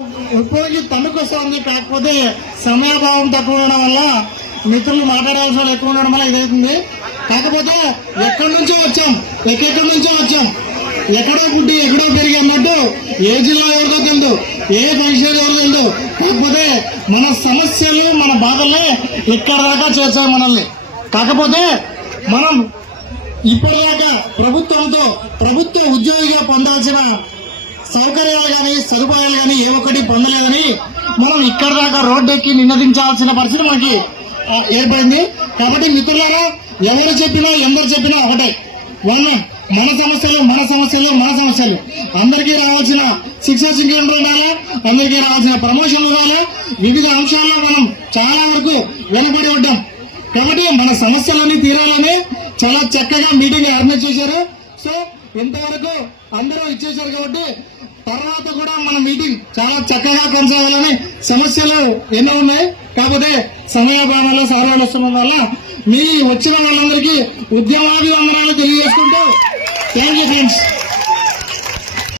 ఇప్పటికీ తణుకు వస్తుంది. కాకపోతే సమయాభావం తక్కువ ఉండడం వల్ల మిత్రులు మాట్లాడాల్సిన వాళ్ళు ఎక్కువ ఉండడం వల్ల ఇదవుతుంది. కాకపోతే ఎక్కడి నుంచో వచ్చాం, ఎక్కడో పుట్టి ఎక్కడో పెరిగి అన్నట్టు ఏ జిల్లా ఎవరికో తెలియదు, ఏ ఫంక్షన్ ఎవరికో తెలియదు. కాకపోతే మన సమస్యలు మన బాధలే ఇక్కడ దాకా చేర్చాయి మనల్ని. కాకపోతే మనం ఇప్పటిదాకా ప్రభుత్వంతో ప్రభుత్వ ఉద్యోగిగా పొందాల్సిన సౌకర్యాలు కానీ సదుపాయాలు కానీ ఏ ఒక్కటి పొందలేదని మనం ఇక్కడ దాకా రోడ్డు ఎక్కి నినదించాల్సిన పరిస్థితి మనకి ఏర్పడింది. కాబట్టి మిత్రులారా, ఎవరు చెప్పినా ఎందరు చెప్పినా ఒకటే, మన సమస్యలు అందరికీ రావాల్సిన శిక్ష ఉండాలా, అందరికీ రావాల్సిన ప్రమోషన్లు కావాలా, వివిధ అంశాల్లో మనం చాలా వరకు వెనుబడి ఉంటాం. కాబట్టి మన సమస్యలన్నీ తీరాలని చాలా చక్కగా మీటింగ్ ఆర్గనైజ్ చేశారు. సో ఇంతవరకు అందరూ ఇచ్చేశారు కాబట్టి తర్వాత కూడా మన మీటింగ్ చాలా చక్కగా కొనసాగాలని. సమస్యలు ఎన్నో ఉన్నాయి, కాకపోతే సమయాభావంలో సవాళ్ళు వస్తున్న వల్ల మీ వచ్చిన వాళ్ళందరికీ ఉద్యమాభివందనాలు తెలియజేసుకుంటూ థ్యాంక్ యూ ఫ్రెండ్స్.